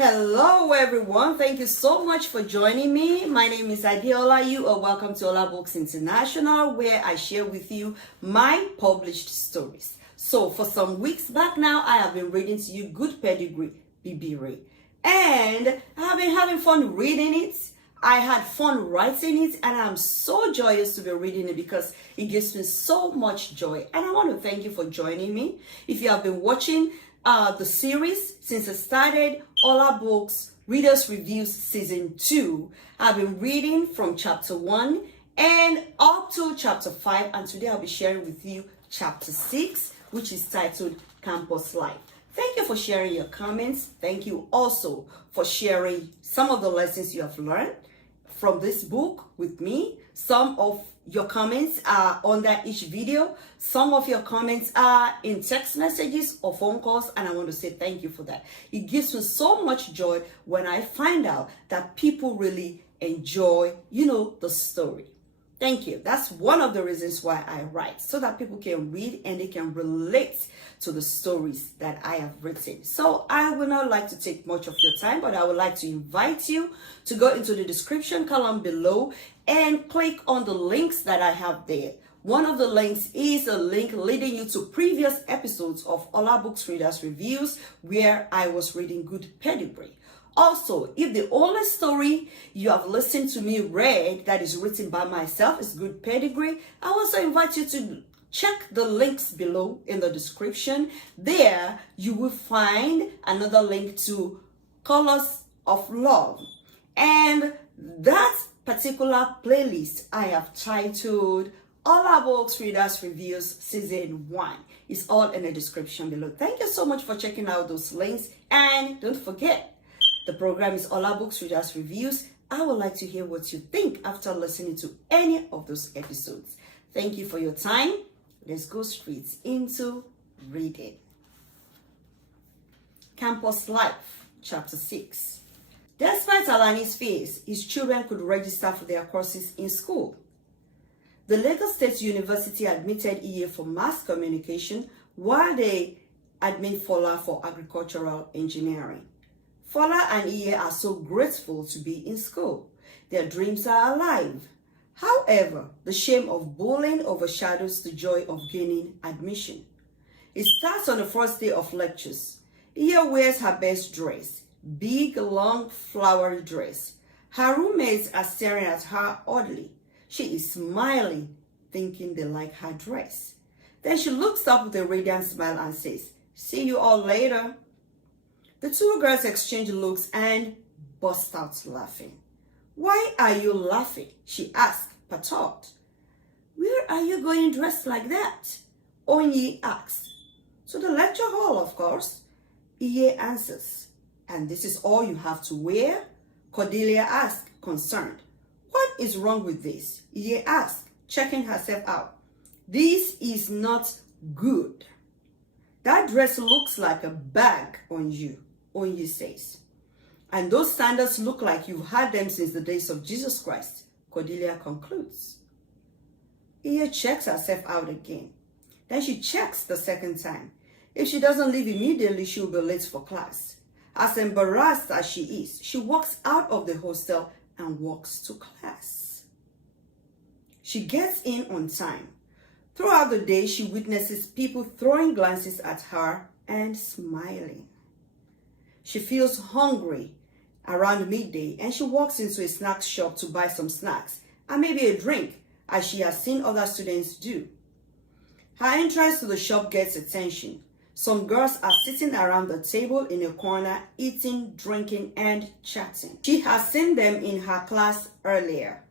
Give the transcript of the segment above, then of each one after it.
Hello everyone, thank you so much for joining me. My name is 𝐦𝐨𝐤𝐤, or welcome to Olabooks International, where I share with you my published stories. So for some weeks back now, I have been reading to you good pedigree, Bibi, and I have been having fun reading it. I had fun writing it, and I'm so joyous to be reading it because it gives me so much joy. And I want to thank you for joining me. If you have been watching the series since it started, Olabooks Readers Reviews Season 2, I've been reading from Chapter 1 and up to Chapter 5, and today I'll be sharing with you Chapter 6, which is titled Campus Life. Thank you for sharing your comments. Thank you also for sharing some of the lessons you have learned from this book with me. Some of your comments are under each video. Some of your comments are in text messages or phone calls, and I want to say thank you for that. It gives me so much joy when I find out that people really enjoy, the story. Thank you. That's one of the reasons why I write, so that people can read and they can relate to the stories that I have written. So I will not like to take much of your time, but I would like to invite you to go into the description column below and click on the links that I have there. One of the links is a link leading you to previous episodes of Olabooks Readers Reviews, where I was reading good pedigree. Also, if the only story you have listened to me read that is written by myself is good pedigree, I also invite you to check the links below in the description. There you will find another link to Colors of Love. And that particular playlist I have titled Olabooks Readers Reviews Season 1. It's all in the description below. Thank you so much for checking out those links. And don't forget, the program is Olabooks Readers Reviews. I would like to hear what you think after listening to any of those episodes. Thank you for your time. Let's go straight into reading. Campus Life, Chapter 6. Despite Alani's fears, his children could register for their courses in school. The Lagos State University admitted 𝐥𝐤𝐤 for mass communication, while they admit Fola for agricultural engineering. Fola and 𝐥𝐤𝐤 are so grateful to be in school. Their dreams are alive. However, the shame of bullying overshadows the joy of gaining admission. It starts on the first day of lectures. 𝐥𝐤𝐤 wears her best dress, big, long, flowery dress. Her roommates are staring at her oddly. She is smiling, thinking they like her dress. Then she looks up with a radiant smile and says, "See you all later." The two girls exchange looks and burst out laughing. "Why are you laughing?" she asked, perturbed. "Where are you going dressed like that?" 𝐦𝐤𝐤 asks. "To the lecture hall, of course," 𝐥𝐤𝐤 answers. "And this is all you have to wear?" Cordelia asked, concerned. "What is wrong with this?" 𝐥𝐤𝐤 asked, checking herself out. "This is not good. That dress looks like a bag on you," 𝐦𝐤𝐤 says. "And those sandals look like you've had them since the days of Jesus Christ," Cordelia concludes. 𝐥𝐤𝐤 checks herself out again. Then she checks the second time. If she doesn't leave immediately, she'll be late for class. As embarrassed as she is, she walks out of the hostel and walks to class. She gets in on time. Throughout the day, she witnesses people throwing glances at her and smiling. She feels hungry around midday, and she walks into a snack shop to buy some snacks and maybe a drink, as she has seen other students do. Her entrance to the shop gets attention. Some girls are sitting around the table in a corner, eating, drinking, and chatting. She has seen them in her class earlier.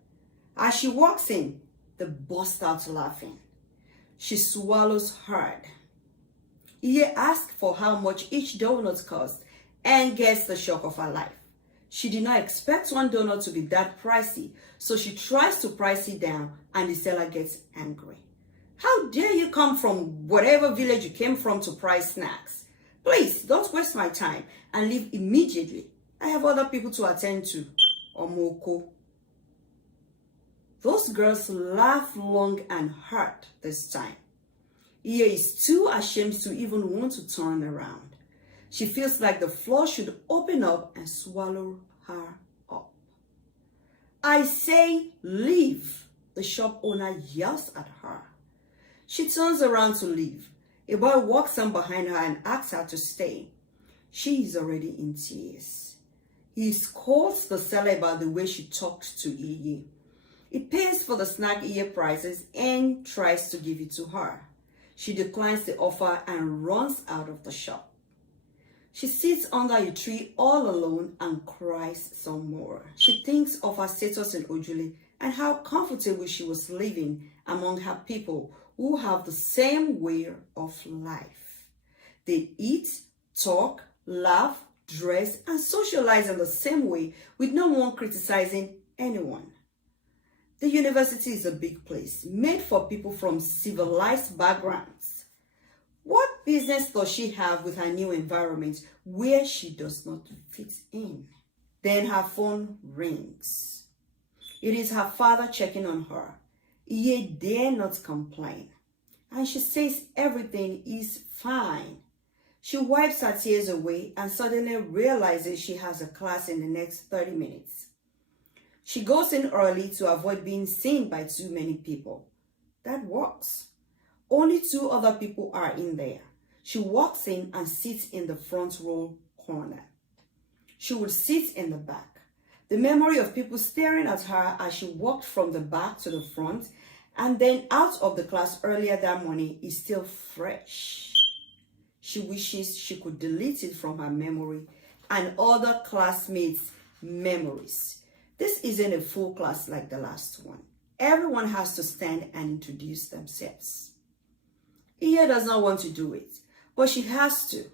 As she walks in, they burst out laughing. She swallows hard. 𝐥𝐤𝐤 asks for how much each donut cost and gets the shock of her life. She did not expect one donut to be that pricey, so she tries to price it down, and the seller gets angry. "How dare you come from whatever village you came from to price snacks? Please don't waste my time and leave immediately. I have other people to attend to." Omoko. Those girls laugh long and hard this time. 𝐥𝐤𝐤 is too ashamed to even want to turn around. She feels like the floor should open up and swallow her up. I say, leave, the shop owner yells at her. She turns around to leave. A boy walks on behind her and asks her to stay. She is already in tears. He scolds the seller about the way she talked to 𝐥𝐤𝐤. He pays for the snack 𝐥𝐤𝐤 prices and tries to give it to her. She declines the offer and runs out of the shop. She sits under a tree all alone and cries some more. She thinks of her status in Ojule and how comfortable she was living among her people who have the same way of life. They eat, talk, laugh, dress, and socialize in the same way with no one criticizing anyone. The university is a big place, made for people from civilized backgrounds. What business does she have with her new environment where she does not fit in? Then her phone rings. It is her father checking on her. 𝐥𝐤𝐤 dare not complain, and she says everything is fine. She wipes her tears away and suddenly realizes she has a class in the next 30 minutes. She goes in early to avoid being seen by too many people. That works. Only 2 other people are in there. She walks in and sits in the front row corner. She would sit in the back. The memory of people staring at her as she walked from the back to the front and then out of the class earlier that morning is still fresh. She wishes she could delete it from her memory and other classmates' memories. This isn't a full class like the last one. Everyone has to stand and introduce themselves. 𝐥𝐤𝐤 does not want to do it, but she has to.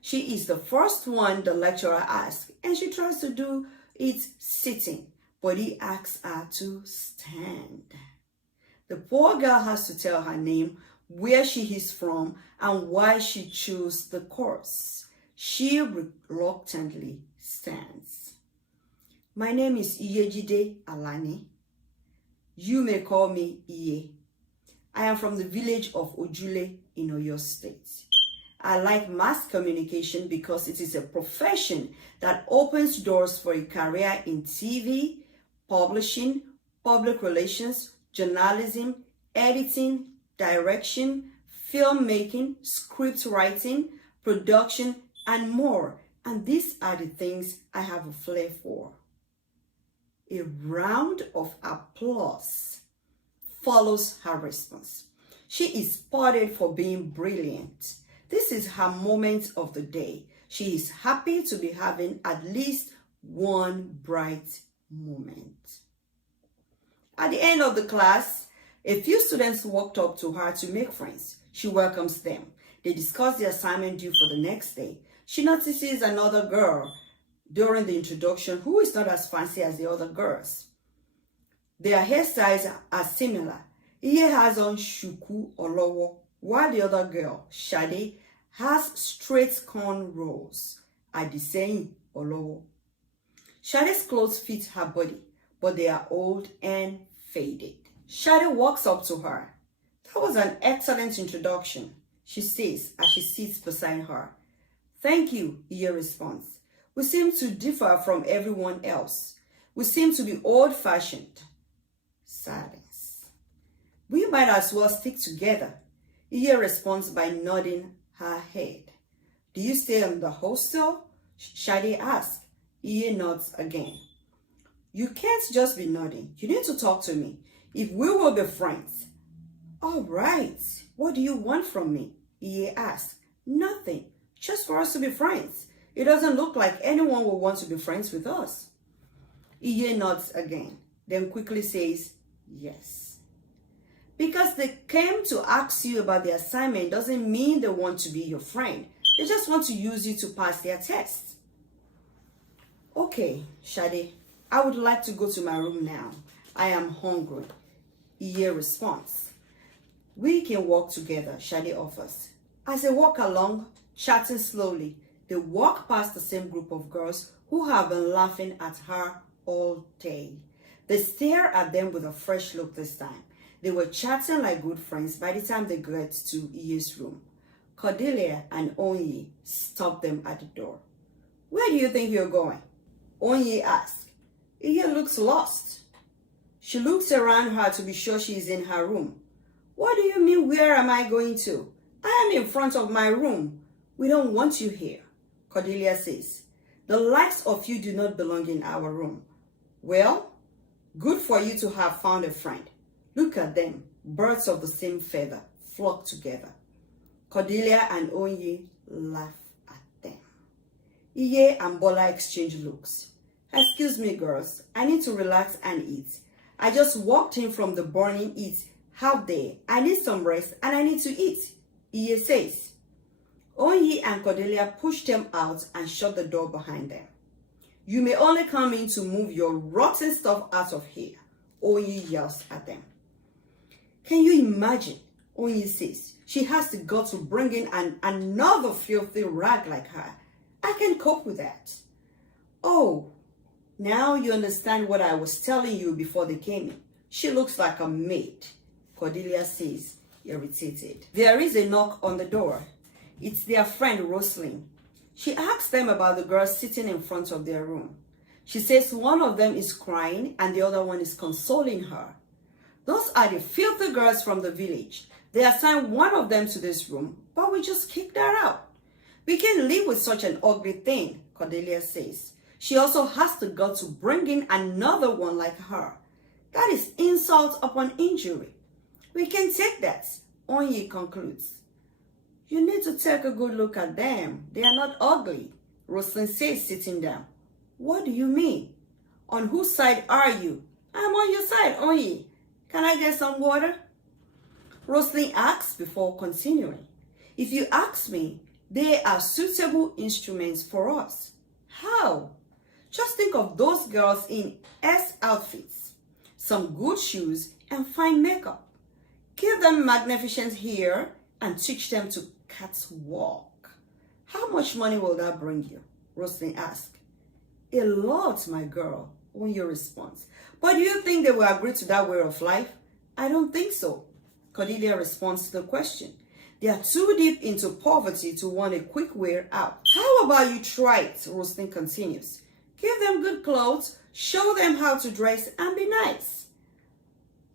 She is the first one the lecturer asks, and she tries to do it sitting, but he asks her to stand. The poor girl has to tell her name, where she is from, and why she chose the course. She reluctantly stands. My name is Iyejide Alani. You may call me 𝐸. I am from the village of Ojule in Oyo State. I like mass communication because it is a profession that opens doors for a career in TV, publishing, public relations, journalism, editing, direction, filmmaking, script writing, production, and more. And these are the things I have a flair for. A round of applause follows her response. She is spotted for being brilliant. This is her moment of the day. She is happy to be having at least one bright moment. At the end of the class, a few students walked up to her to make friends. She welcomes them. They discuss the assignment due for the next day. She notices another girl during the introduction who is not as fancy as the other girls. Their hairstyles are similar. 𝐸𝐤𝐤 has on shuku olowo, while the other girl, 𝐦𝐨𝐬𝐤, has straight cornrows, 𝐦𝐨𝐬𝐤 olowo. 𝐦𝐨𝐬𝐤's clothes fit her body, but they are old and faded. 𝐦𝐨𝐬𝐤 walks up to her. That was an excellent introduction, she says as she sits beside her. Thank you, 𝐸𝐤𝐤 responds. We seem to differ from everyone else. We seem to be old-fashioned. Silence. We might as well stick together. 𝐸𝐤𝐤 responds by nodding her head. Do you stay in the hostel? 𝐦𝐨𝐬𝐤 asks. 𝐸𝐤𝐤 nods again. You can't just be nodding. You need to talk to me. If we will be friends. All right. What do you want from me? 𝐸𝐤𝐤 asks. Nothing. Just for us to be friends. It doesn't look like anyone will want to be friends with us. 𝐸𝐤𝐤 nods again, then quickly says, yes. Because they came to ask you about the assignment doesn't mean they want to be your friend. They just want to use you to pass their test. Okay, 𝐦𝐨𝐤𝐤, I would like to go to my room now. I am hungry. 𝐸𝐤𝐤 responds. We can walk together, 𝐦𝐨𝐤𝐤 offers. As they walk along, chatting slowly, they walk past the same group of girls who have been laughing at her all day. They stare at them with a fresh look this time. They were chatting like good friends by the time they get to 𝐸𝐤𝐤's room. Cordelia and 𝐦𝐤𝐤 stopped them at the door. "Where do you think you're going?" 𝐦𝐤𝐤 asked. 𝐸 looks lost. She looks around her to be sure she is in her room. "What do you mean, where am I going to? I am in front of my room. We don't want you here," Cordelia says. "The likes of you do not belong in our room." "Well, good for you to have found a friend. Look at them, birds of the same feather, flock together." Cordelia and 𝐸𝐤𝐤 laugh at them. 𝐸 and Bola exchange looks. "Excuse me, girls, I need to relax and eat. I just walked in from the burning heat out there. I need some rest and I need to eat," 𝐸 says. 𝐸𝐤𝐤 and Cordelia pushed them out and shut the door behind them. "You may only come in to move your rotten stuff out of here," 𝐸𝐤𝐤 yells at them. "Can you imagine?" 𝐸𝐤𝐤 says. "She has the guts to bring in another filthy rag like her. I can cope with that." "Oh, now you understand what I was telling you before they came in. She looks like a maid," Cordelia says, irritated. There is a knock on the door. It's their friend Rosalind. She asks them about the girls sitting in front of their room. She says one of them is crying and the other one is consoling her. "Those are the filthy girls from the village. They assigned one of them to this room, but we just kicked her out. We can't live with such an ugly thing," Cordelia says. "She also has the guts to bring in another one like her. That is insult upon injury. We can take that," 𝐸𝐤𝐤 concludes. "You need to take a good look at them. They are not ugly," Rosalind says, sitting down. "What do you mean? On whose side are you?" "I'm on your side, 𝐸𝐤𝐤. Can I get some water?" Rosalind asks before continuing. "If you ask me, they are suitable instruments for us." "How?" "Just think of those girls in S outfits, some good shoes and fine makeup. Give them magnificent hair and teach them to catwalk. How much money will that bring you?" Rosalind asks. "A lot, my girl," 𝐸𝐤𝐤 responds. "But do you think they will agree to that way of life?" "I don't think so," Cordelia responds to the question. "They are too deep into poverty to want a quick way out." "How about you try it?" Rosalind continues. "Give them good clothes, show them how to dress, and be nice.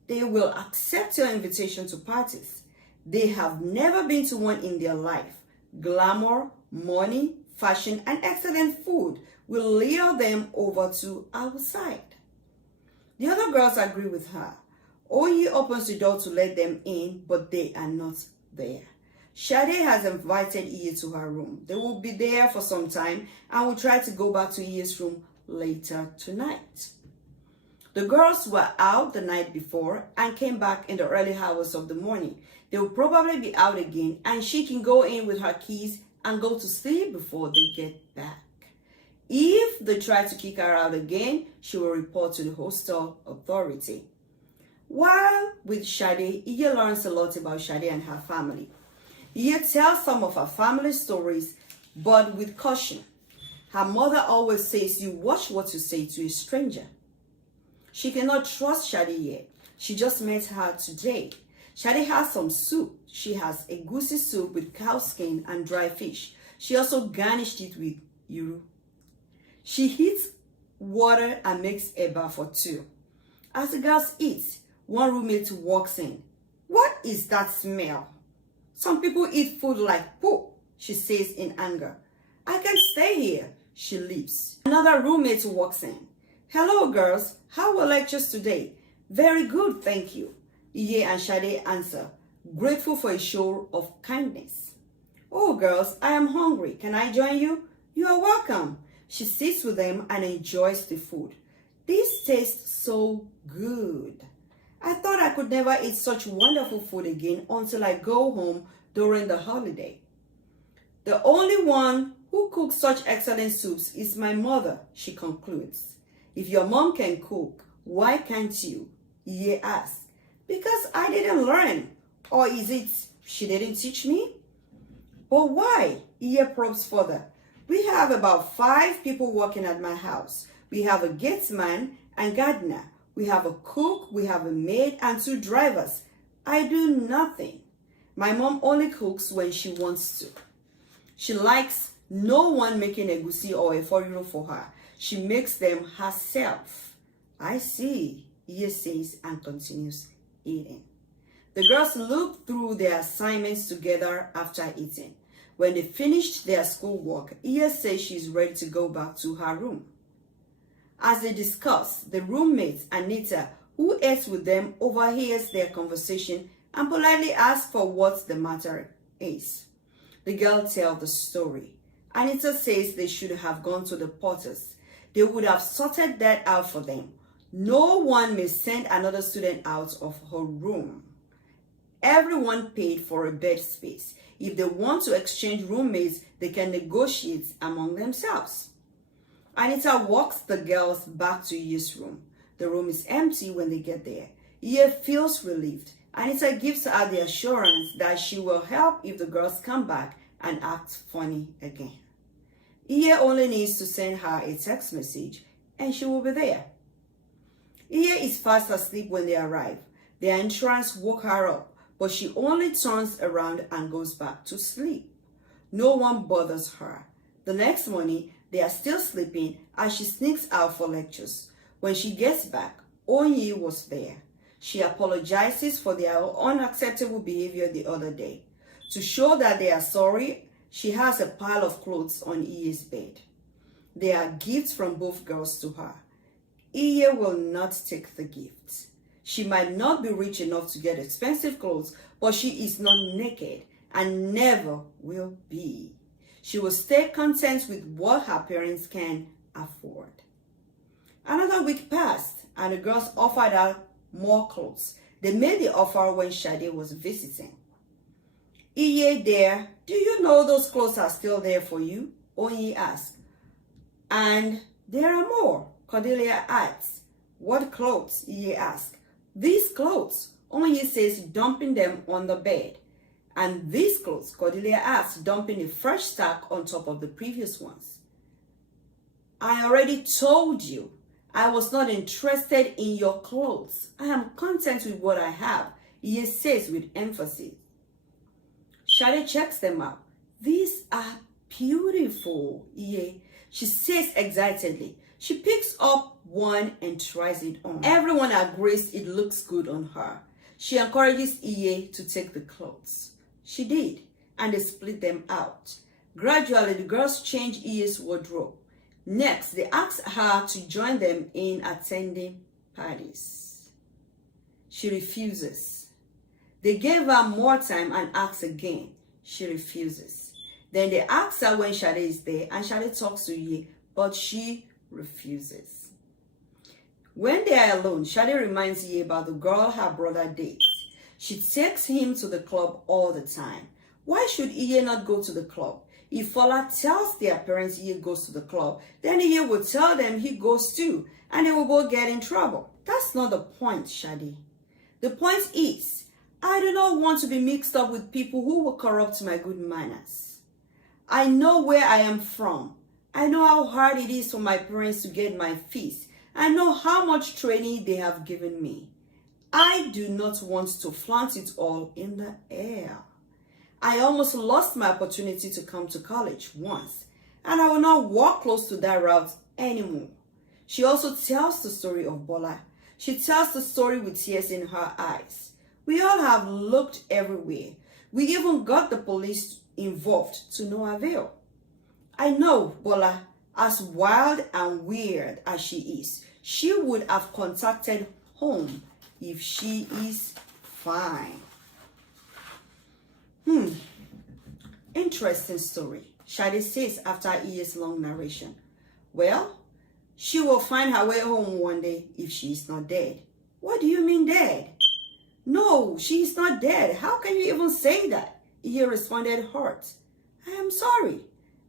They will accept your invitation to parties. They have never been to one in their life. Glamour, money, fashion, and excellent food will lure them over to our side." The other girls agree with her. 𝐸𝐤𝐤 opens the door to let them in, but they are not there. 𝐤𝐨𝐬 has invited 𝐸𝐤𝐤 to her room. They will be there for some time and will try to go back to 𝐸𝐤𝐤's room later tonight. The girls were out the night before and came back in the early hours of the morning. They will probably be out again and she can go in with her keys and go to sleep before they get back. If they try to kick her out again, she will report to the hostel authority. While with 𝐤𝐨𝐬, 𝐸𝐤𝐤 learns a lot about 𝐤𝐨𝐬 and her family. 𝐸𝐤𝐤 tells some of her family stories, but with caution. Her mother always says you watch what you say to a stranger. She cannot trust 𝐤𝐨𝐬 yet. She just met her today. 𝐤𝐨𝐬 has some soup. She has a goosey soup with cow skin and dry fish. She also garnished it with iru. She heats water and makes eba for two. As the girls eat, one roommate walks in. "What is that smell? Some people eat food like poop," she says in anger. "I can't stay here." She leaves. Another roommate walks in. "Hello, girls. How were lectures today?" "Very good, thank you," 𝐸𝐤𝐤 and 𝐤𝐨𝐬 answer, grateful for a show of kindness. "Oh, girls, I am hungry. Can I join you?" "You are welcome." She sits with them and enjoys the food. "This tastes so good. I thought I could never eat such wonderful food again until I go home during the holiday. The only one who cooks such excellent soups is my mother," she concludes. "If your mom can cook, why can't you?" 𝐸𝐤𝐤 asks. "Because I didn't learn. Or is it she didn't teach me?" "But why?" 𝐸𝐤𝐤 probes further. "We have about 5 people working at my house. We have a gatesman and gardener. We have a cook, we have a maid, and 2 drivers. I do nothing. My mom only cooks when she wants to. She likes no one making egusi or eforiru for her. She makes them herself. I see, 𝐸𝐤 says and continues eating. The girls looked through their assignments together after eating. When they finished their schoolwork, 𝐸𝐤 says she's ready to go back to her room. As they discuss, the roommate, Anita, who ate with them, overhears their conversation and politely asks for what the matter is. The girl tells the story. Anita says they should have gone to the Potters. They would have sorted that out for them. No one may send another student out of her room. Everyone paid for a bed space. If they want to exchange roommates, they can negotiate among themselves. Anita walks the girls back to 𝐸𝐤's room. The room is empty when they get there. 𝐸𝐤 feels relieved. Anita gives her the assurance that she will help if the girls come back and act funny again. 𝐸𝐤 only needs to send her a text message and she will be there. 𝐸𝐤 is fast asleep when they arrive. Their entrance woke her up, but she only turns around and goes back to sleep. No one bothers her. The next morning, they are still sleeping as she sneaks out for lectures. When she gets back, 𝐦𝐤𝐤 was there. She apologizes for their unacceptable behavior the other day. To show that they are sorry, she has a pile of clothes on 𝐸𝐤's bed. They are gifts from both girls to her. 𝐸𝐤 will not take the gifts. She might not be rich enough to get expensive clothes, but she is not naked and never will be. She will stay content with what her parents can afford. Another week passed and the girls offered her more clothes. They made the offer when 𝐤𝐤𝐬 was visiting. 𝐸𝐤 dear, do you know those clothes are still there for you? 𝐸𝐤 asked. And there are more, Cordelia adds. What clothes? 𝐸𝐤 asked. These clothes, 𝐸𝐤 says, dumping them on the bed. And these clothes, Cordelia asked, dumping a fresh stack on top of the previous ones. I already told you I was not interested in your clothes. I am content with what I have, 𝐸𝐤 says with emphasis. 𝐤𝐤𝐬 checks them out. These are beautiful, 𝐸𝐤, she says excitedly. She picks up one and tries it on. Everyone agrees it looks good on her. She encourages 𝐸𝐤 to take the clothes. She did, and they split them out. Gradually, the girls changed 𝐸𝐤's wardrobe. Next, they asked her to join them in attending parties. She refuses. They gave her more time and asked again. She refuses. Then they ask her when 𝐤𝐤𝐬 is there, and 𝐤𝐤𝐬 talks to 𝐸𝐤, but she refuses. When they are alone, 𝐤𝐤𝐬 reminds 𝐸𝐤 about the girl her brother dates. She takes him to the club all the time. Why should 𝐸𝐤 not go to the club? If Fola tells their parents 𝐸𝐤 goes to the club, then 𝐸𝐤 will tell them he goes too, and they will both get in trouble. That's not the point, 𝐤𝐤𝐬. The point is, I do not want to be mixed up with people who will corrupt my good manners. I know where I am from. I know how hard it is for my parents to get my fees. I know how much training they have given me. I do not want to flaunt it all in the air. I almost lost my opportunity to come to college once, and I will not walk close to that route anymore. She also tells the story of Bola. She tells the story with tears in her eyes. We all have looked everywhere. We even got the police involved to no avail. I know Bola, as wild and weird as she is, she would have contacted home if she is fine. Interesting story, 𝐤𝐤𝐬 says after 𝐸𝐤's long narration. Well, she will find her way home one day if she is not dead. What do you mean dead? No, she is not dead. How can you even say that? 𝐸𝐤 responded hurt. I am sorry.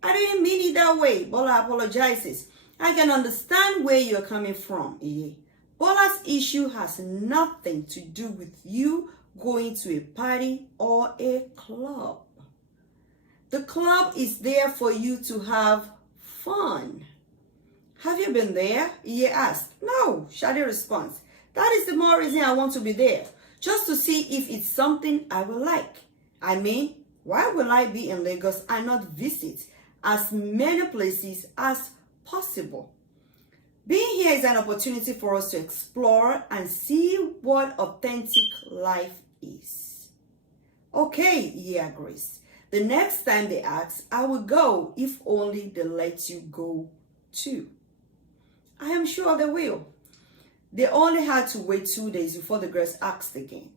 I didn't mean it that way. Bola apologizes. I can understand where you're coming from, 𝐸𝐤. Bola's issue has nothing to do with you going to a party or a club. The club is there for you to have fun. Have you been there? 𝐸𝐤 asked. No, 𝐤𝐤𝐬 responds. That is the more reason I want to be there, just to see if it's something I will like. I mean, why will I be in Lagos and not visit as many places as possible? Being here is an opportunity for us to explore and see what authentic life is. Okay, Iyè agrees. The next time they ask, I will go if only they let you go too. I am sure they will. They only had to wait 2 days before the girls asked again.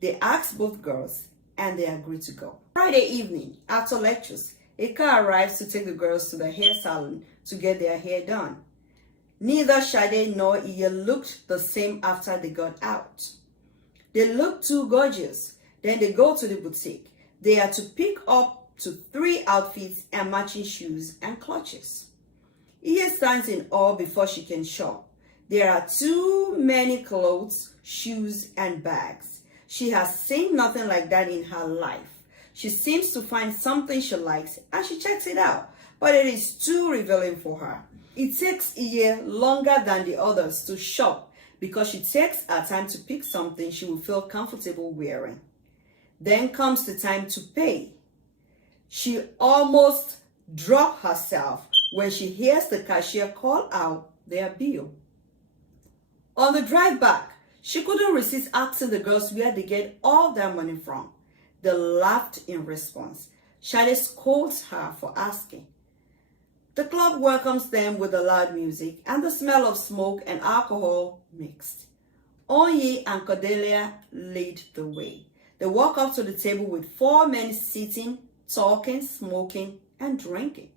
They asked both girls and they agreed to go. Friday evening, after lectures, a car arrives to take the girls to the hair salon to get their hair done. Neither Sade nor Iyè looked the same after they got out. They looked too gorgeous. Then they go to the boutique. They are to pick up to 3 outfits and matching shoes and clutches. Iyè stands in awe before she can shop. There are too many clothes, shoes, and bags. She has seen nothing like that in her life. She seems to find something she likes and she checks it out, but it is too revealing for her. It takes Iyè longer than the others to shop because she takes her time to pick something she will feel comfortable wearing. Then comes the time to pay. She almost drops herself when she hears the cashier call out their bill. On the drive back, she couldn't resist asking the girls where they get all their money from. They laughed in response. Sade scolds her for asking. The club welcomes them with the loud music and the smell of smoke and alcohol mixed. 𝐥𝐤𝐤 and Cordelia lead the way. They walk up to the table with 4 men sitting, talking, smoking, and drinking.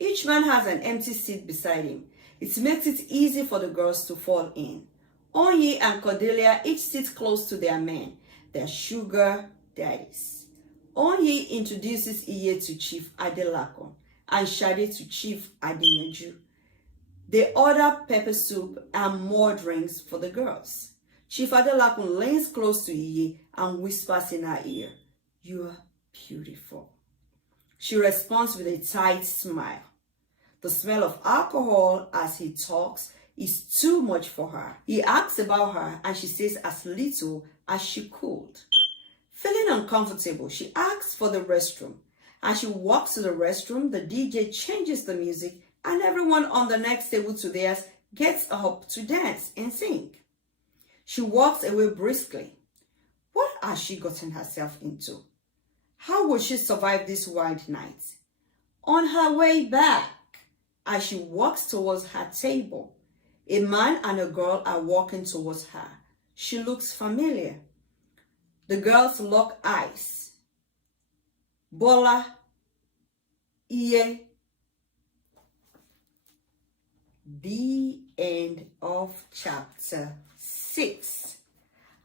Each man has an empty seat beside him. It makes it easy for the girls to fall in. 𝐥𝐤𝐤 and Cordelia each sit close to their men, their sugar daddies. 𝐥𝐤𝐤 introduces Iyè to Chief Adelakun and Sade to Chief Adeyanju. They order pepper soup and more drinks for the girls. Chief Adelakun leans close to Iyè and whispers in her ear, "You are beautiful." She responds with a tight smile. The smell of alcohol as he talks is too much for her. He asks about her and she says as little as she could. Feeling uncomfortable, she asks for the restroom. As she walks to the restroom, the DJ changes the music and everyone on the next table to theirs gets up to dance and sing. She walks away briskly. What has she gotten herself into? How will she survive this wild night? On her way back, as she walks towards her table, a man and a girl are walking towards her. She looks familiar. The girls lock eyes. Bola, Iyè. The end of chapter 6.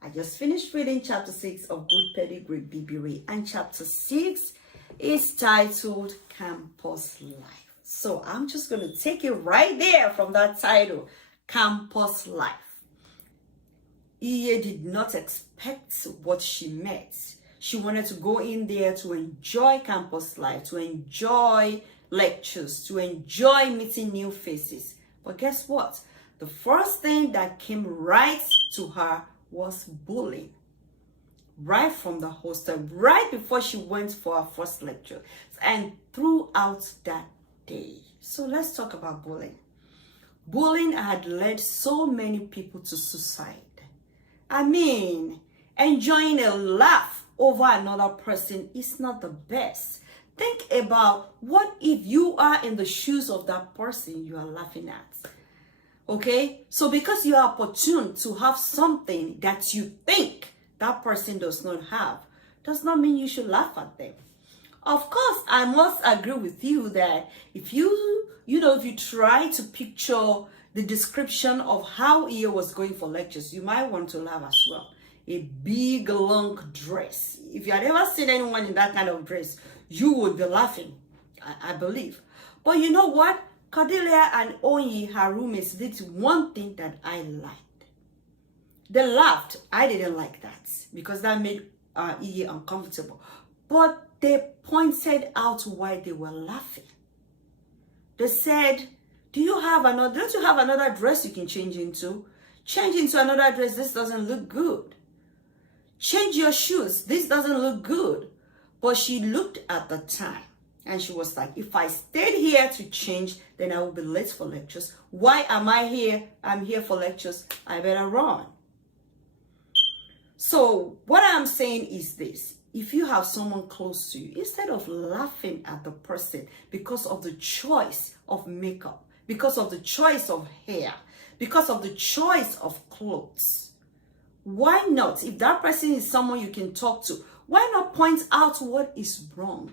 I just finished reading chapter 6 of Good Pedigree, Bibi, and chapter 6 is titled Campus Life. So I'm just going to take it right there from that title, Campus Life. Iyè did not expect what she met. She wanted to go in there to enjoy campus life, to enjoy lectures, to enjoy meeting new faces. But guess what? The first thing that came right to her was bullying. Right from the hostel, right before she went for her first lecture, and throughout that day. So let's talk about bullying. Bullying had led so many people to suicide. I mean, enjoying a laugh over another person is not the best. Think about what if you are in the shoes of that person you are laughing at. Okay? So because you are opportune to have something that you think that person does not have, does not mean you should laugh at them. Of course, I must agree with you that if you try to picture the description of how Iyè was going for lectures, you might want to laugh as well. A big, long dress. If you had ever seen anyone in that kind of dress, you would be laughing, I believe. But you know what? Cordelia and 𝐥𝐤𝐤, her roommates, did one thing that I liked. They laughed. I didn't like that because that made Iyè uncomfortable. But they pointed out why they were laughing. They said, don't you have another dress you can change into? Change into another dress. This doesn't look good. change your shoes. This doesn't look good. But she looked at the time and she was like, if I stayed here to change, then I will be late for lectures. Why am I here? I'm here for lectures. I better run. So what I'm saying is this. If you have someone close to you, instead of laughing at the person because of the choice of makeup, because of the choice of hair, because of the choice of clothes, why not? If that person is someone you can talk to, why not point out what is wrong?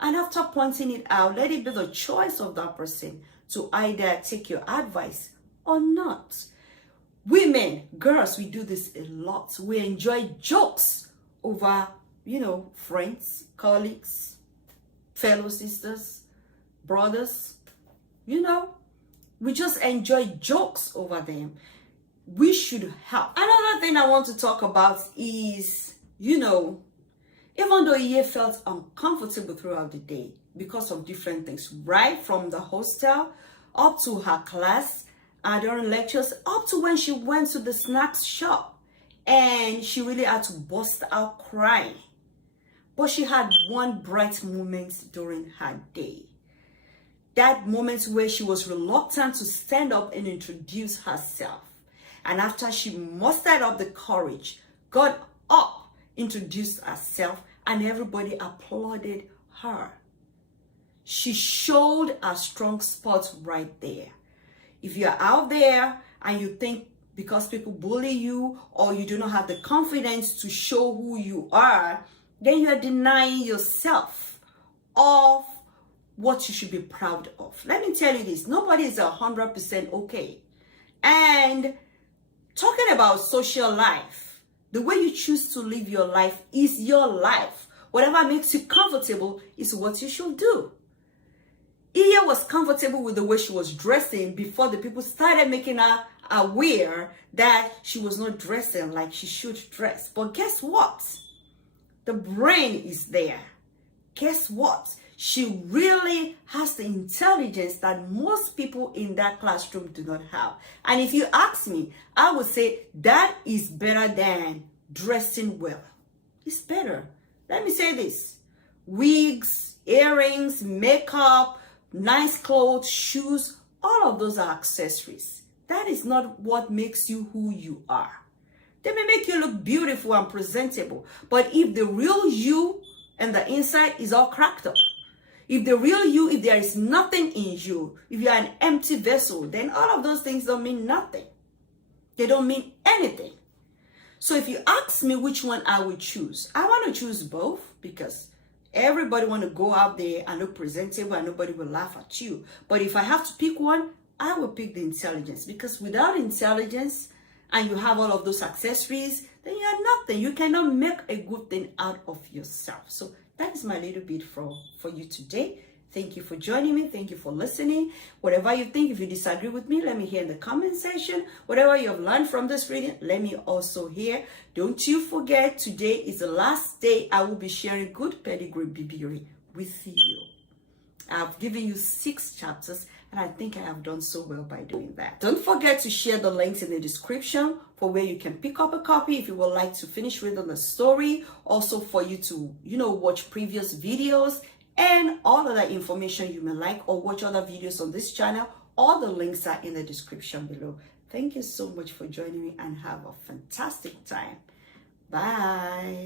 And after pointing it out, let it be the choice of that person to either take your advice or not. Women, girls, we do this a lot. We enjoy jokes over, friends, colleagues, fellow sisters, brothers. We just enjoy jokes over them. We should help. Another thing I want to talk about is, even though 𝐦𝐤 felt uncomfortable throughout the day because of different things, right from the hostel up to her class and during lectures, up to when she went to the snacks shop and she really had to burst out crying. But she had one bright moment during her day. That moment where she was reluctant to stand up and introduce herself. And after she mustered up the courage, got up, introduced herself, and everybody applauded her. She showed a strong spot right there. If you're out there and you think because people bully you or you do not have the confidence to show who you are, then you are denying yourself of what you should be proud of. Let me tell you this, nobody is 100% okay. And talking about social life, the way you choose to live your life is your life. Whatever makes you comfortable is what you should do. 𝐸𝐤 was comfortable with the way she was dressing before the people started making her aware that she was not dressing like she should dress. But guess what? The brain is there. Guess what? She really has the intelligence that most people in that classroom do not have. And if you ask me, I would say that is better than dressing well. It's better. Let me say this. Wigs, earrings, makeup, nice clothes, shoes, all of those are accessories. That is not what makes you who you are. They may make you look beautiful and presentable, but if the real you and the inside is all cracked up, if the real you, if there is nothing in you, if you are an empty vessel, then all of those things don't mean nothing. They don't mean anything. So if you ask me which one I would choose, I want to choose both because everybody want to go out there and look presentable and nobody will laugh at you. But if I have to pick one, I will pick the intelligence, because without intelligence and you have all of those accessories, then you are nothing. You cannot make a good thing out of yourself. So that is my little bit for you today. Thank you for joining me. Thank you for listening. Whatever you think, if you disagree with me, let me hear in the comment section. Whatever you have learned from this reading, let me also hear. Don't you forget, today is the last day I will be sharing good Pedigree Bibi with you. I've given you 6 chapters, and I think I have done so well by doing that. Don't forget to share the links in the description for where you can pick up a copy if you would like to finish reading the story. Also for you to, watch previous videos and all other information you may like, or watch other videos on this channel. All the links are in the description below. Thank you so much for joining me and have a fantastic time. Bye.